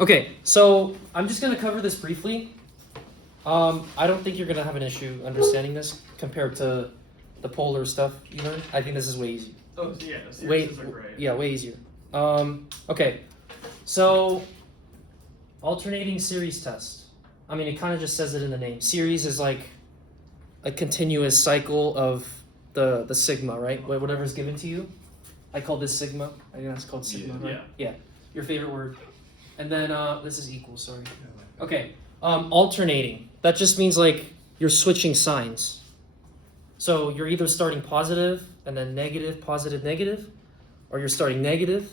Okay, so I'm just going to cover this briefly. I don't think you're going to have an issue understanding this compared to the polar stuff you learned. I think this is way easier. Oh, yeah, series are great. Yeah, way easier. Okay, so alternating series test. I mean, it kind of just says it in the name. Series is like a continuous cycle of the sigma, right? Whatever's given to you. I call this sigma. I think that's called sigma, right? Yeah. Your favorite word. And then this is equal, sorry. Okay. Alternating. That just means like you're switching signs. So you're either starting positive and then negative, positive, negative, or you're starting negative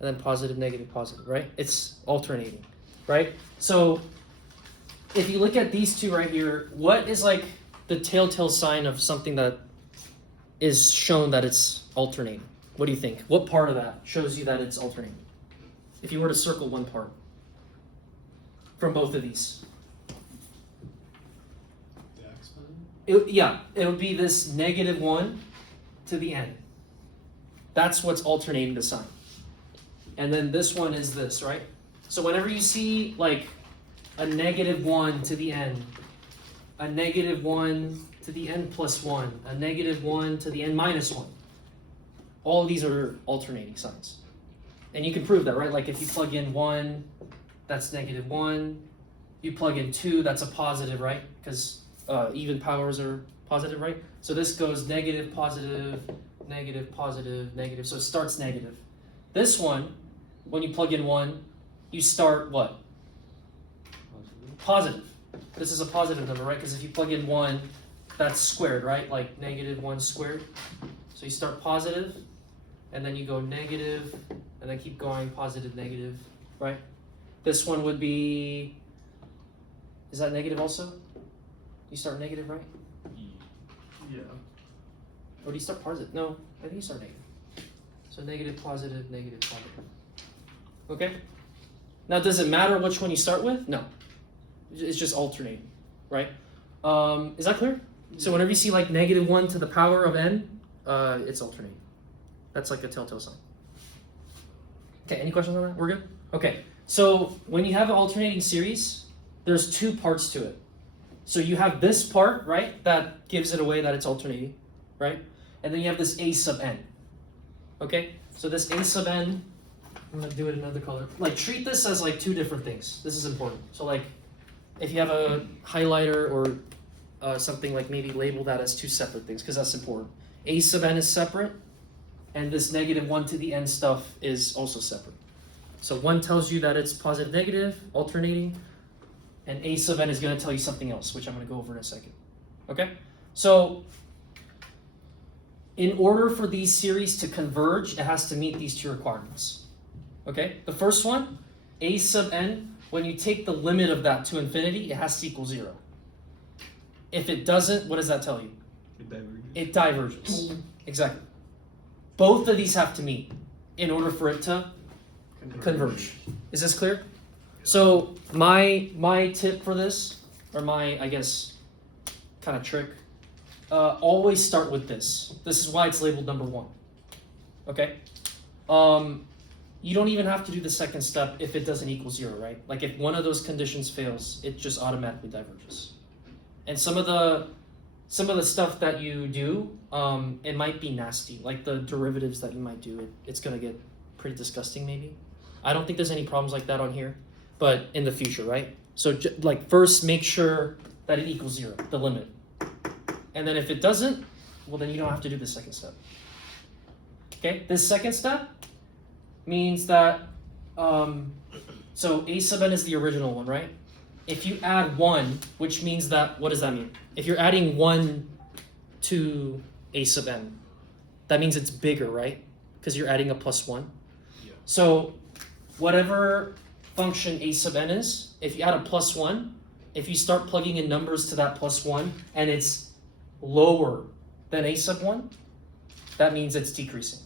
and then positive, negative, positive, right? It's alternating, right? So if you look at these two right here, what is like the telltale sign of something that is shown that it's alternating? What do you think? What part of that shows you that it's alternating? If you were to circle one part from both of these. The exponent? It would be this -1 to the n. That's what's alternating the sign. And then this one is this, right? So whenever you see like a -1 to the n, a -1 to the n plus 1, a -1 to the n minus 1, all of these are alternating signs. And you can prove that, right? Like if you plug in 1, that's -1. You plug in 2, that's a positive, right? Because even powers are positive, right? So this goes negative, positive, negative, positive, negative. So it starts negative. This one, when you plug in 1, you start what? Positive. This is a positive number, right? Because if you plug in 1, that's squared, right? Like -1 squared. So you start positive, and then you go negative, and then keep going positive, negative, right? This one would be, is that negative also? You start negative, right? Yeah. Or do you start positive? No, I think you start negative. So negative, positive, negative, positive. Okay? Now, does it matter which one you start with? No. It's just alternating, right? Is that clear? So whenever you see like -1 to the power of n, it's alternating. That's like a telltale sign. Okay, any questions on that? We're good? Okay, so when you have an alternating series, there's two parts to it. So you have this part, right, that gives it away that it's alternating, right? And then you have this a sub n. Okay, so this a sub n, I'm gonna do it in another color. Like treat this as like two different things. This is important. So like if you have a highlighter or something, like maybe label that as two separate things because that's important. A sub n is separate, and this -1 to the n stuff is also separate. So one tells you that it's positive, negative, alternating, and a sub n is going to tell you something else, which I'm going to go over in a second. Okay? So in order for these series to converge, it has to meet these two requirements. Okay? The first one, a sub n, when you take the limit of that to infinity, it has to equal 0. If it doesn't, what does that tell you? It diverges. It diverges. Exactly. Both of these have to meet in order for it to converge. Is this clear? So my tip for this, or my, I guess, kind of trick, always start with this. This is why it's labeled number 1. Okay? You don't even have to do the second step if it doesn't equal 0, right? Like if one of those conditions fails, it just automatically diverges. And some of the stuff that you do, it might be nasty. Like the derivatives that you might do, it's gonna get pretty disgusting maybe. I don't think there's any problems like that on here, but in the future, right? So like first make sure that it equals 0, the limit. And then if it doesn't, well then you don't have to do the second step. Okay, this second step means that, so a sub n is the original one, right? If you add 1, which means that, what does that mean? If you're adding 1 to a sub n, that means it's bigger, right? Because you're adding a plus 1. Yeah. So whatever function a sub n is, if you add a plus 1, if you start plugging in numbers to that plus 1 and it's lower than a sub 1, that means it's decreasing.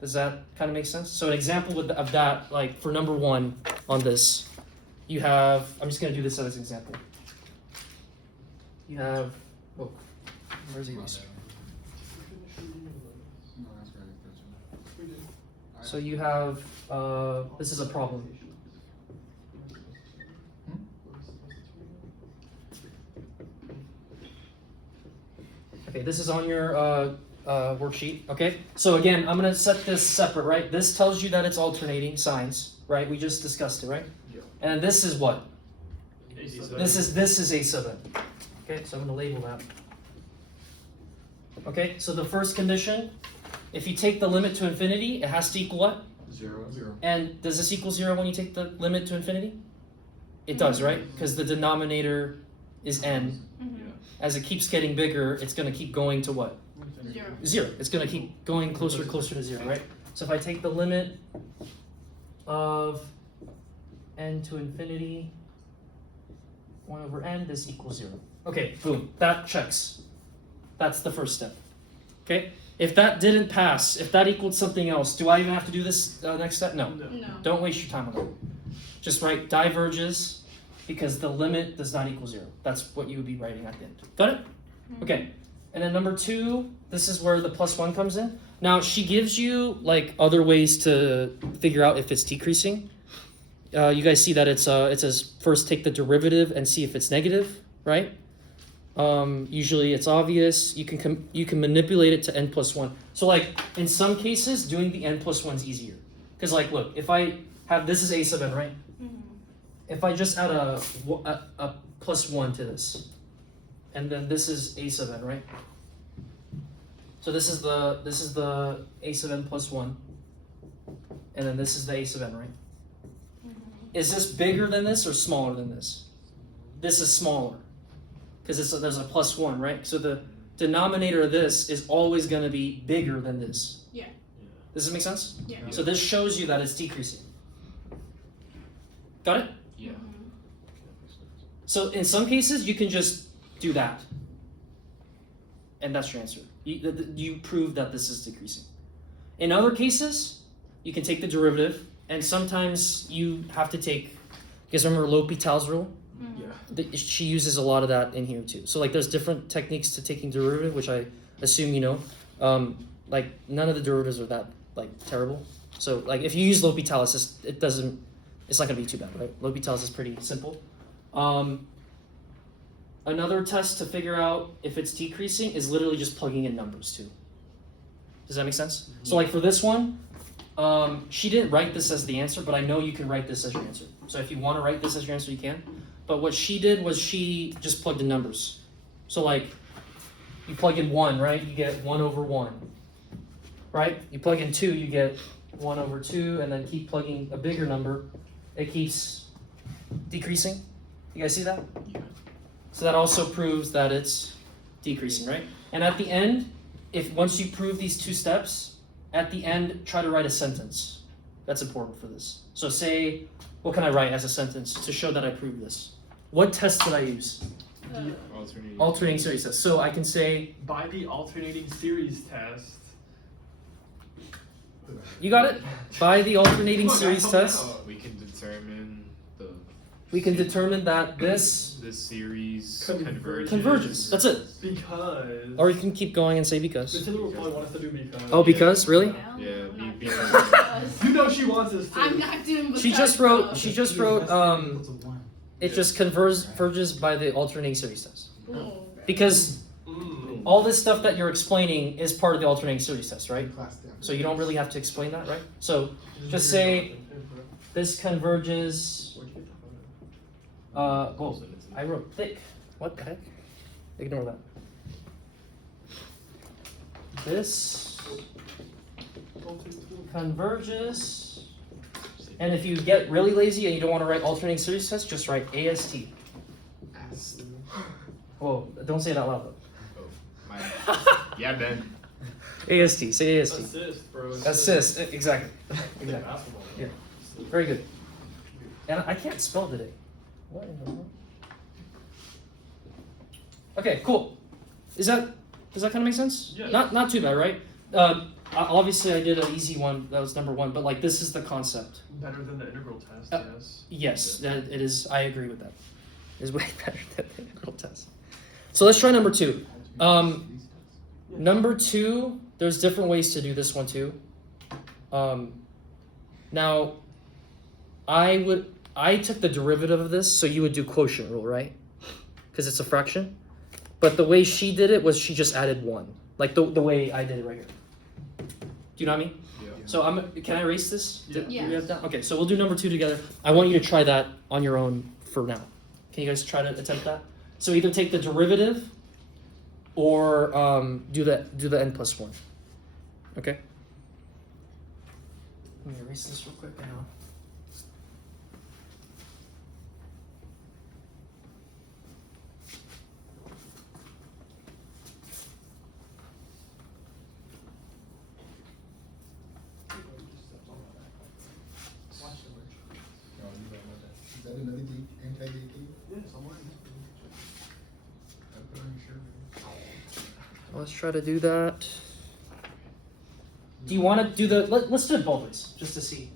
Does that kind of make sense? So an example of that, like for number 1 on this, you have, I'm just going to do this as an example. You have, oh, where's the eraser? So you have, this is a problem. Okay, this is on your worksheet, okay? So again, I'm gonna set this separate, right? This tells you that it's alternating signs, right? We just discussed it, right? Yeah. And this is what? A7. This is a sub n. Okay, so I'm gonna label that. Okay, so the first condition, if you take the limit to infinity, it has to equal what? 0. And does this equal 0 when you take the limit to infinity? It does, right? Because the denominator is n. As it keeps getting bigger, it's going to keep going to what? 0. 0. It's going to keep going closer to 0, right? So if I take the limit of n to infinity, 1 over n, this equals 0. Okay, boom. That checks. That's the first step. Okay? If that didn't pass, if that equaled something else, do I even have to do this next step? No. No. No. Don't waste your time on that. Just write diverges because the limit does not equal 0. That's what you would be writing at the end. Got it? Okay. And then number 2, this is where the plus 1 comes in. Now she gives you like other ways to figure out if it's decreasing. You guys see that it says first take the derivative and see if it's negative, right? Usually it's obvious. You can manipulate it to n plus 1. So like in some cases, doing the n plus 1 is easier. Because like look, if I have this is a sub n, right? If I just add a plus 1 to this, and then this is a sub n, right? So this is the a sub n plus 1, and then this is the a sub n, right? Is this bigger than this or smaller than this? This is smaller, because there's a plus 1, right? So the denominator of this is always going to be bigger than this. Yeah. Does this make sense? Yeah. So this shows you that it's decreasing. Got it? Yeah. So in some cases, you can just do that. And that's your answer. You prove that this is decreasing. In other cases, you can take the derivative, and sometimes you have to take, you guys remember L'Hopital's rule? Yeah. She uses a lot of that in here too. So like there's different techniques to taking derivative, which I assume you know. Like none of the derivatives are that like terrible. So like if you use L'Hopital, it's not gonna be too bad, right? L'Hopital's is pretty simple. Another test to figure out if it's decreasing is literally just plugging in numbers too. Does that make sense? So like for this one, she didn't write this as the answer, but I know you can write this as your answer. So if you want to write this as your answer, you can. But what she did was she just plugged in numbers. So like, you plug in 1, right? You get 1 over 1, right? You plug in 2, you get 1 over 2, and then keep plugging a bigger number. It keeps decreasing. You guys see that? Yeah. So that also proves that it's decreasing, right? And at the end, once you prove these 2 steps, at the end, try to write a sentence. That's important for this. So say, what can I write as a sentence to show that I proved this? What test did I use? Alternating series test. So I can say, By the alternating series test. you got it? By the alternating series test, We can determine we can determine that this the series Converges. converges. That's it. Because. Or you can keep going and say because. Matilda will probably want us to do because. Oh, because? Really? Hell no, Yeah, I'm not because- doing because. You know she wants us to. I'm not doing because. She just wrote it Yeah. just converges by the alternating series test. Ooh. Because Mm. all this stuff that you're explaining is part of the alternating series test, right? So you don't really have to explain that, right? So just say this converges. Well, I wrote thick. What the heck? Ignore that. This converges. And if you get really lazy and you don't want to write alternating series test, just write AST. Whoa, don't say it out loud though. Yeah, Ben. AST, say AST. Assist, bro. Assist, exactly. Exactly. Basketball. Yeah. Very good. And I can't spell today. What in the world? Okay, cool. Does that kind of make sense? Yeah. Not too bad, right? Obviously, I did an easy one. That was number 1. But like, this is the concept. Better than the integral test, yes. Yes, that it is. I agree with that. It is way better than the integral test. So let's try number 2. Number 2, there's different ways to do this one too. Now, I took the derivative of this, so you would do quotient rule, right? Because it's a fraction. But the way she did it was she just added 1. Like the way I did it right here. Do you know what I mean? Yeah. So can I erase this? Yeah. Do we have that? Okay, so we'll do number 2 together. I want you to try that on your own for now. Can you guys try to attempt that? So either take the derivative or do the n plus 1. Okay? Let me erase this real quick now. Is that another anti-DT? Yeah, somewhere. I put on your shirt. Let's try to do that. Do you want to do the? Let's do it both ways, just to see.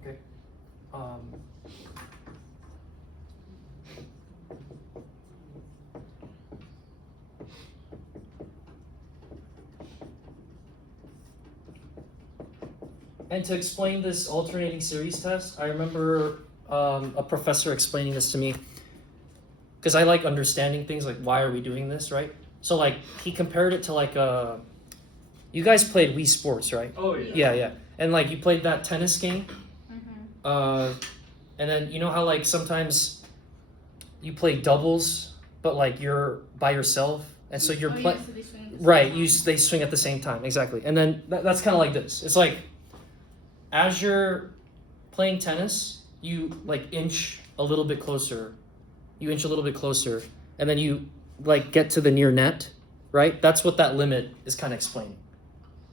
Okay. And to explain this alternating series test, I remember a professor explaining this to me because I like understanding things like why are we doing this, right? So like he compared it to like you guys played Wii Sports, right? Oh yeah. Yeah. And like you played that tennis game, Mm-hmm. and then you know how like sometimes you play doubles, but like you're by yourself, and so you're playing. So they swing at the same Right, time. they swing at the same time, exactly. And then that's kind of like this. It's like as you're playing tennis, you like inch a little bit closer. You inch a little bit closer, and then you like get to the near net, right? That's what that limit is kind of explaining.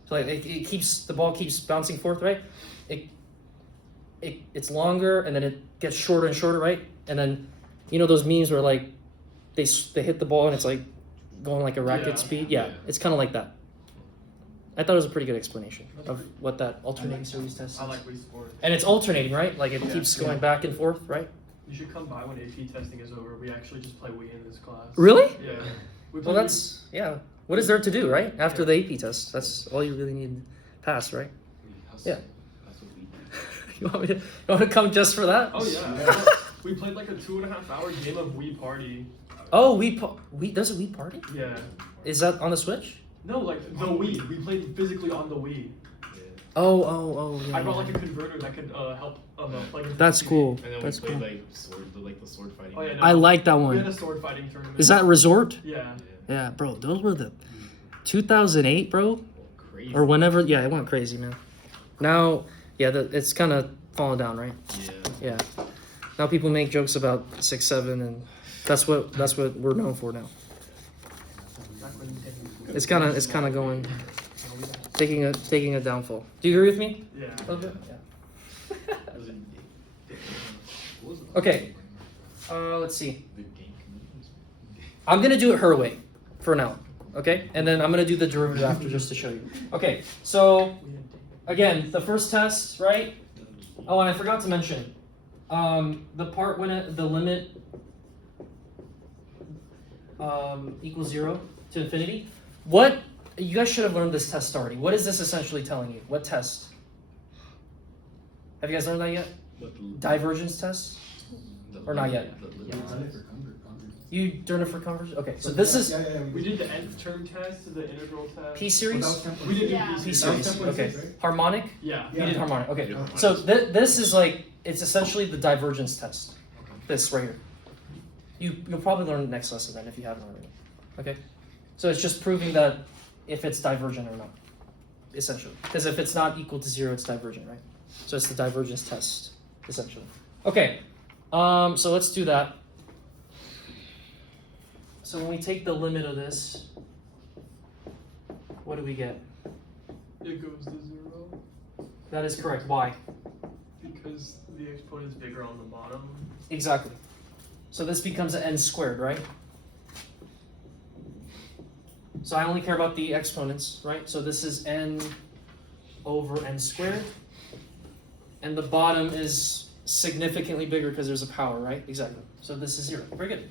So like it keeps the ball keeps bouncing forth, right? It's longer, and then it gets shorter and shorter, right? And then you know those memes where like they hit the ball and it's like going like a racket Yeah. speed. Yeah, Yeah. it's kind of like that. I thought it was a pretty good explanation of what that alternating series test is. I like Wii Sports. And it's alternating, right? Like it Yeah. keeps going back and forth, right? You should come by when AP testing is over. We actually just play Wii in this class. Really? Yeah. We Well, play that's yeah. What is there to do, right? After the AP test, that's all you really need to pass, right? Yeah. That's what we do. You want to come just for that? Oh yeah. We played like a 2.5 hour game of Wii Party. Oh, there's a Wii party? Yeah. Is that on the Switch? No, like the Wii. We played physically on the Wii. Oh, yeah. I brought yeah. like a converter that could help plug into That's the TV. cool. And then That's we played cool. the sword fighting. Oh, yeah, no. I like that We had a one. sword fighting tournament. Is that Resort? Yeah. Yeah, bro. Those were the 2008, bro, Crazy. or whenever. Yeah, it went crazy, man. Now, yeah, it's kind of fallen down, right? Yeah. Yeah. Now people make jokes about 6-7, and that's what we're known for now. It's kind of going taking a downfall. Do you agree with me? Yeah. A little bit. Yeah. Was it- Okay. Let's see. The game commitments. I'm gonna do it her way, for now. Okay, and then I'm gonna do the derivative after just to show you. Okay. So again, the first test, right? Oh, and I forgot to mention, the part when the limit equals 0 to infinity. What you guys should have learned this test already. What is this essentially telling you? What test? Have you guys learned that yet? Divergence test? Or not yet? Yeah. Done it for convert. You learned it for conversion? Okay, so this is Yeah. We did the nth term test, the integral test. P series. We did Yeah. do P P series. series. Okay. Harmonic. Yeah. You did harmonic. Okay. Yeah, harmonic. So this is like it's essentially the divergence test. This right here. You'll probably learn it next lesson then if you haven't already. Okay. So it's just proving that if it's divergent or not, essentially. Because if it's not equal to 0, it's divergent, right? So it's the divergence test, essentially. Okay. So let's do that. So when we take the limit of this, what do we get? It goes to 0 That is correct. Why? because the exponent's bigger on the bottom. Exactly. So this becomes an n squared, right? So I only care about the exponents, right? So this is n over n squared. And the bottom is significantly bigger because there's a power, right? Exactly. So this is 0. Very good.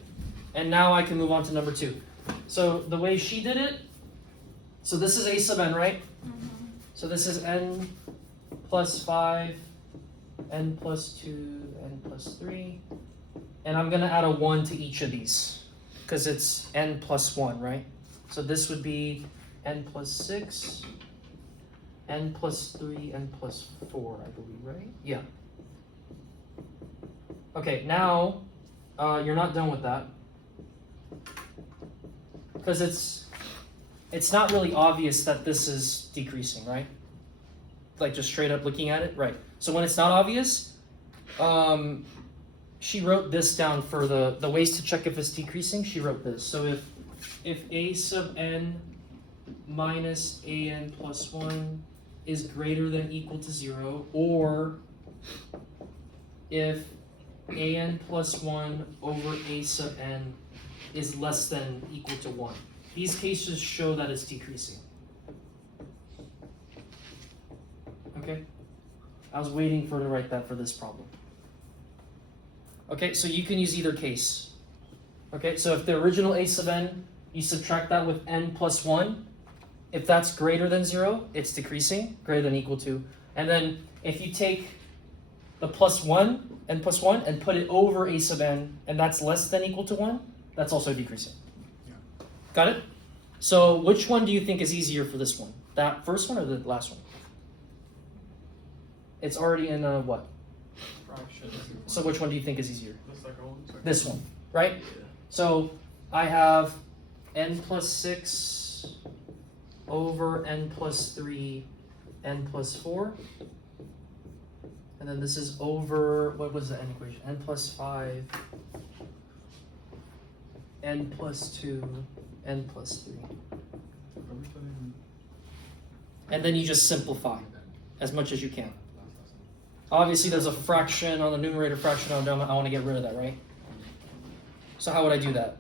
And now I can move on to number 2. So the way she did it, so this is a sub n, right? Mm-hmm. So this is n plus 5 n plus 2, n plus 3. And I'm going to add a 1 to each of these because it's n plus 1, right? So this would be n plus 6, n plus 3, n plus 4, I believe, right? Yeah. Okay, now you're not done with that because it's not really obvious that this is decreasing, right? Like just straight up looking at it, right? So when it's not obvious, she wrote this down for the ways to check if it's decreasing. She wrote this. So if a sub n minus a n plus 1 is greater than equal to 0, or if a n plus 1 over a sub n is less than equal to 1. These cases show that it's decreasing. Okay? I was waiting for her to write that for this problem. Okay, so you can use either case. Okay, so if the original a sub n, you subtract that with n plus 1. If that's greater than 0, it's decreasing, greater than equal to. And then if you take the plus 1, n plus 1, and put it over a sub n, and that's less than equal to 1, that's also decreasing. Yeah. Got it? So which one do you think is easier for this one? That first one or the last one? It's already in a what? Fraction. So which one do you think is easier? The second one. Second. This one, right? So I have n plus 6 over n plus 3, n plus 4. And then this is over, what was the n equation? N plus 5, n plus 2, n plus 3. And then you just simplify as much as you can. Obviously there's a fraction on the numerator, fraction on the denominator. I want to get rid of that, right? So how would I do that?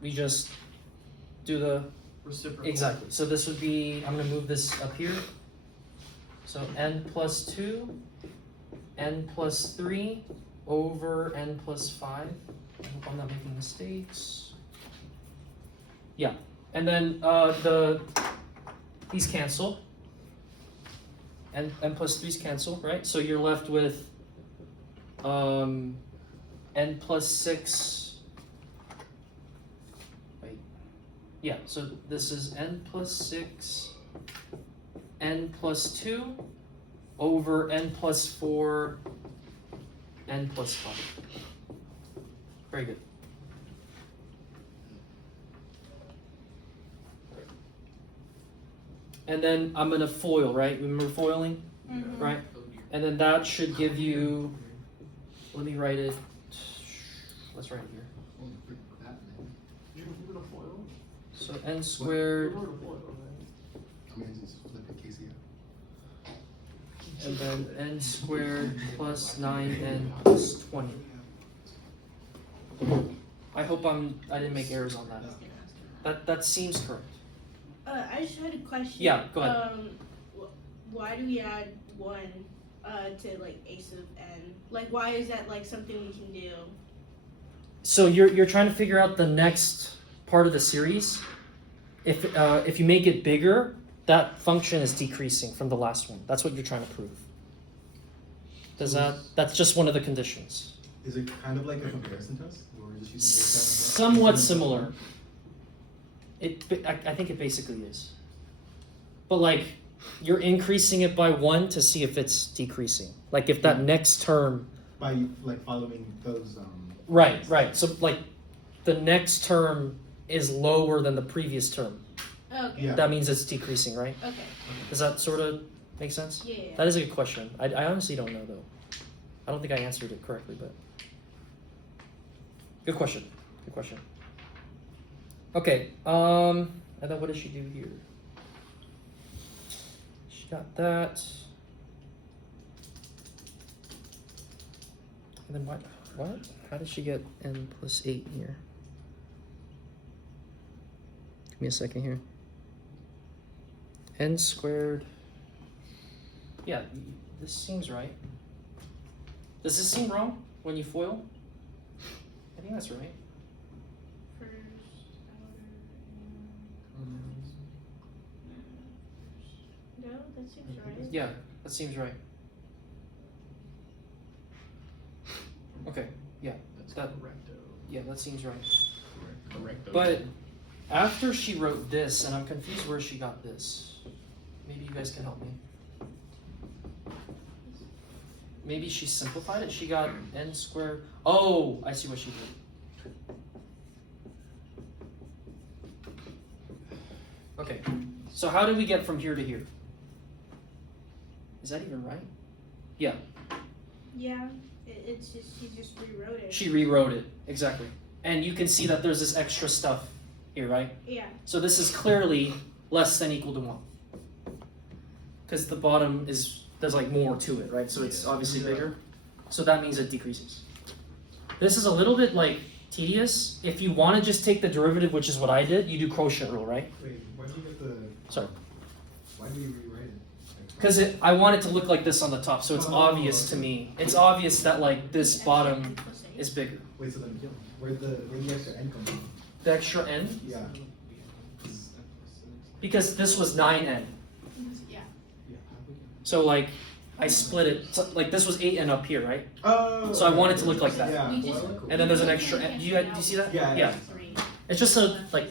We just do the, Reciprocal. exactly. So this would be, I'm going to move this up here. So n plus 2, n plus 3 over n plus 5. I hope I'm not making mistakes. Yeah. And then these cancel. N plus 3's cancel, right? So you're left with n plus 6. Wait. Yeah, so this is n plus 6, n plus 2 over n plus 4, n plus 5. Very good. And then I'm gonna FOIL, right? Remember foiling, right? And then that should give you, let me write it, let's write it here. Did you include a foil? So n squared, You wrote a foil, right? I mean, just flip it, Casey. and then n squared plus 9n plus 20. I hope I didn't make errors on that. That seems correct. I just had a question. Yeah, go ahead. Why do we add 1 to like a sub n? Like, why is that like something we can do? So you're trying to figure out the next part of the series. If you make it bigger, that function is decreasing from the last one. That's what you're trying to prove. That's just one of the conditions. Is it kind of like a comparison test? Or we're just using Somewhat similar. I think it basically is. But like, you're increasing it by 1 to see if it's decreasing. Like if that next term. by like following those Right. So like, the next term is lower than the previous term. Okay. Yeah. That means it's decreasing, right? Okay. Does that sort of make sense? Yeah. That is a good question. I honestly don't know though. I don't think I answered it correctly, but good question. Good question. Okay. And then what does she do here? She got that. And then what? How did she get n plus 8 here? Give me a second here. N squared. Yeah, this seems right. Does this seem wrong when you FOIL? I think that's right. First, no, that seems right. Yeah, that seems right. Okay, That's That- correcto. yeah, that seems right. Correct. But after she wrote this, and I'm confused where she got this. Maybe you guys can help me. Maybe she simplified it. She got n squared. Oh, I see what she did. Okay, so how did we get from here to here? Is that even right? Yeah, Yeah, it's just she just rewrote it. she rewrote it, exactly. And you can see that there's this extra stuff here, right? Yeah. So this is clearly less than equal to 1. Because the bottom is, there's like more to it, right? So it's obviously bigger. So that means it decreases. This is a little bit like tedious. If you want to just take the derivative, which is what I did, you do quotient rule, right? Wait, why did you get the? Sorry. Why do you rewrite it? Because I want it to look like this on the top, so it's obvious to me. It's obvious that like this bottom is bigger. Wait, so then where'd the extra n come from? The extra n, Yeah. because this was 9n. Yeah. So like I split it, so, like this was 8n up here, right? Oh. So I want it to look like that. Yeah. We just- And then there's an extra n. Do you see that? Yeah. Yeah. It's just a like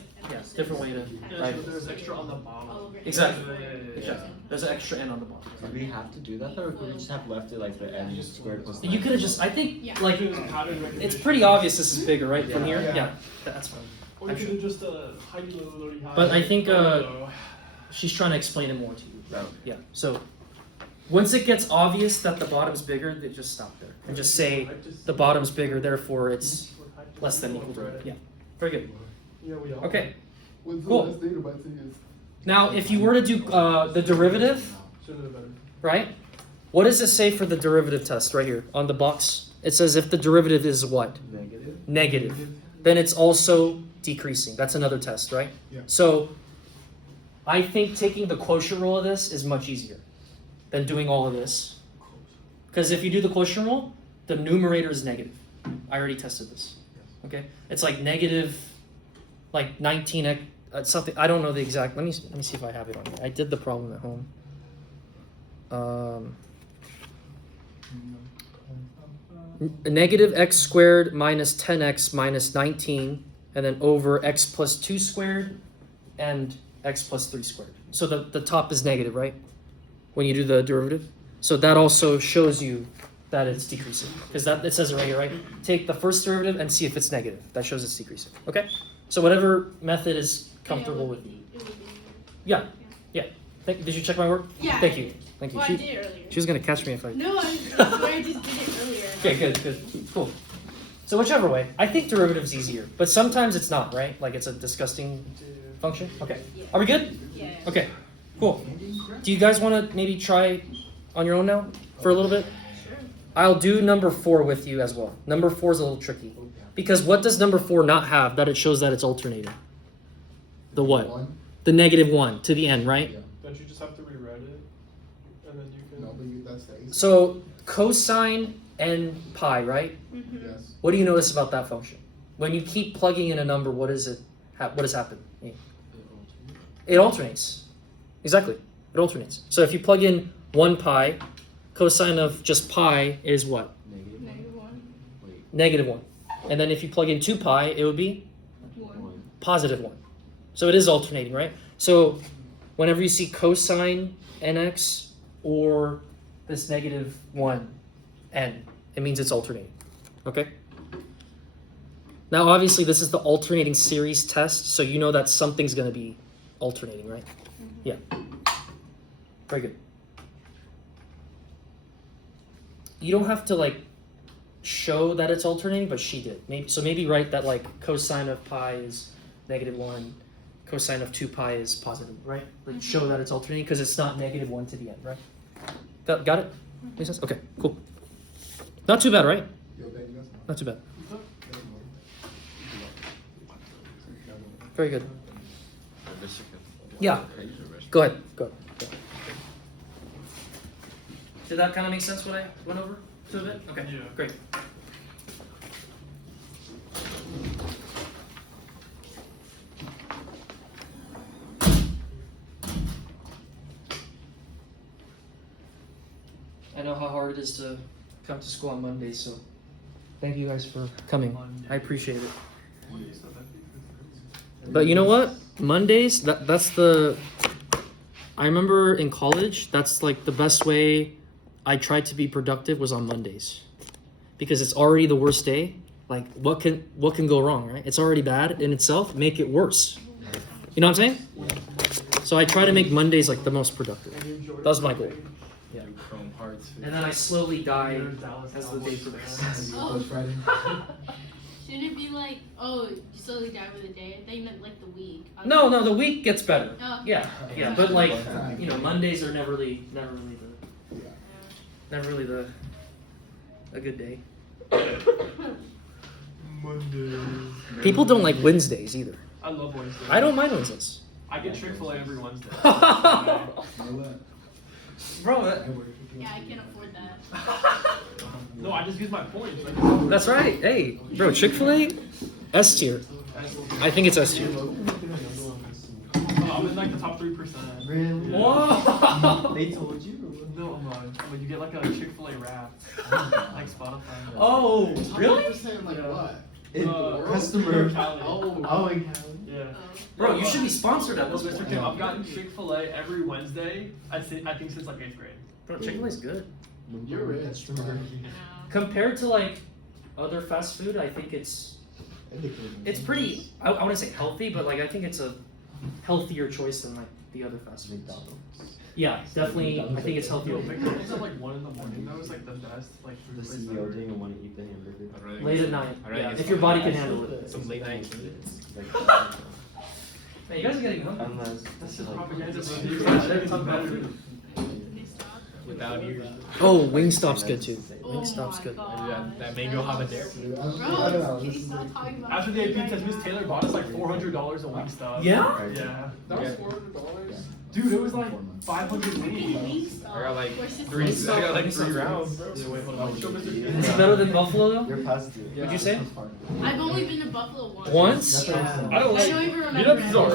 different way to Yeah, write so it. there's extra on the bottom. Exactly. Yeah. Exactly. There's an extra n on the bottom. Did we have to do that, or could we just have left it like the n squared plus? You could have just. I think Yeah. like It was pattern recognition. it's pretty obvious this is bigger, right? From Yeah. here. Yeah. Yeah. That's fine. Or you could have just high, low, low, high. But I think, low. She's trying to explain it more to you. Right. Yeah. So once it gets obvious that the bottom's bigger, they just stop there and just say the bottom's bigger, therefore it's less than equal to it. Yeah. Very good. Yeah, we are. Okay. What's the Cool. last data by thing is? Now, if you were to do the derivative, Sooner the better. right? What does it say for the derivative test right here on the box? It says if the derivative is what? Negative. Negative. Then it's also decreasing. That's another test, right? Yeah. So I think taking the quotient rule of this is much easier than doing all of this. Because if you do the quotient rule, the numerator is negative. I already tested this. Okay? It's like negative, like 19, something. I don't know the exact. Let me see if I have it on here. I did the problem at home. Negative x squared minus 10x minus 19, and then over x plus 2 squared and x plus 3 squared. So the top is negative, right? When you do the derivative. So that also shows you that it's decreasing. Because that it says it right here, right? Take the first derivative and see if it's negative. That shows it's decreasing. Okay? So whatever method is comfortable with you. Yeah. Yeah. Did you check my work? Yeah. Thank you. Thank you. Well, I did it earlier. She was gonna catch me if I. No, I swear I just did it earlier. Okay, good, cool. So whichever way, I think derivative's easier, but sometimes it's not, right? Like it's a disgusting function. Okay, are we good? Yeah. Okay, cool. Do you guys want to maybe try on your own now for a little bit? Sure. I'll do number 4 with you as well. Number 4 is a little tricky because what does number 4 not have that it shows that it's alternating? The what? One? The -1 to the end, right? Yeah. Don't you just have to rewrite it? And then you can. No, but that's the ace. So cosine n pi, right? Mm-hmm. Yes. What do you notice about that function? When you keep plugging in a number, what is it? What has happened? It alternates. Exactly. It alternates. So if you plug in 1 pi, cosine of just pi is what? Negative. Negative Wait. one. -1. And then if you plug in 2 pi, it would be One. +1. So it is alternating, right? So whenever you see cosine nx or this -1 n, it means it's alternating. Okay? Now obviously this is the alternating series test, so you know that something's going to be alternating, right? Yeah. Very good. You don't have to like show that it's alternating, but she did. Maybe write that like cosine of pi is -1, cosine of 2 pi is positive, right? Like show that it's alternating because it's not -1 to the end, right? Got it? Makes sense? Okay, cool. Not too bad, right? Yo, Ben, you got some? Not too bad. Ben, Very good. Yeah. Go ahead. Go. Did that kind of make sense what I went over to a bit? Okay, Yeah. great. I know how hard it is to come to school on Monday, so Thank you guys for coming. Monday. I appreciate it. Monday, so that'd be good. But you know what? Mondays, that's the. I remember in college, that's like the best way I tried to be productive was on Mondays. Because it's already the worst day. Like what can go wrong, right? It's already bad in itself. Make it worse. You know what I'm saying? So I try to make Mondays like the most productive. That's my goal. Yeah. Chrome hearts. And then I slowly die You're a Dallas as the day Cowboys progresses. Oh. Post Friday. Shouldn't it be like, oh, you slowly die with a day? I thought you meant like the week. No, the week gets better. Oh. Yeah, but like Mondays are never really a good day. Monday. People don't like Wednesdays either. I love Wednesday. I don't mind Wednesdays. I get Chick-fil-A every Wednesday. You know what? Bro, I work with you. Yeah, I can't afford that. No, I just use my points. Right? that's right. Hey, bro, Chick-fil-A, S tier. I think it's S tier. I'm in like the top 3%. Really? Whoa! They told you. No, when you get like a Chick-fil-A wrap, like Spotify. Oh, really? 100% like what? In Uh, customer. Cali. Oh, in Cali. Yeah. Bro, you should be sponsored at Well, this Mr. point. Kim, I've gotten Chick-fil-A every Wednesday. I think since like 8th grade. Bro, Chick-fil-A's good. You're rich, bro. Compared to like other fast food, I think it's pretty. I want to say healthy, but like I think it's a healthier choice than like the other fast foods. McDonald's. Yeah, definitely. I think it's healthier. Yo, McDonald's at like 1 in the morning. That was like the best. Like The food place CEO ever. didn't want to eat the hamburger. Late at night. I'd rather Yeah, get if your some body can late handle night- it. Some late night. Like, Man, you guys are getting hungry. unless That's just propaganda, bro. Yeah, Dude, they're talking about food. Without ears. Oh, Wingstop's good too. Oh Wingstop's my good. God. That mango habanero. Dude, Bro, I don't know. can you This is stop like, talking about After the food AP right test, Miss now? Taylor bought us like $400 of Wingstop. Yeah? Yeah. that was Yeah. $400. Dude, it was like 500 wings. Wingstop. I got like Where's this three. Wingstop? I got like Wingstop's 3 good. rounds. Yeah, wait, hold on. Show Mr. Is it better than Buffalo though? you're past it. Would you say? I've only been to Buffalo once. Once? Yeah. I don't I like. don't even remember. Meetups is it. alright.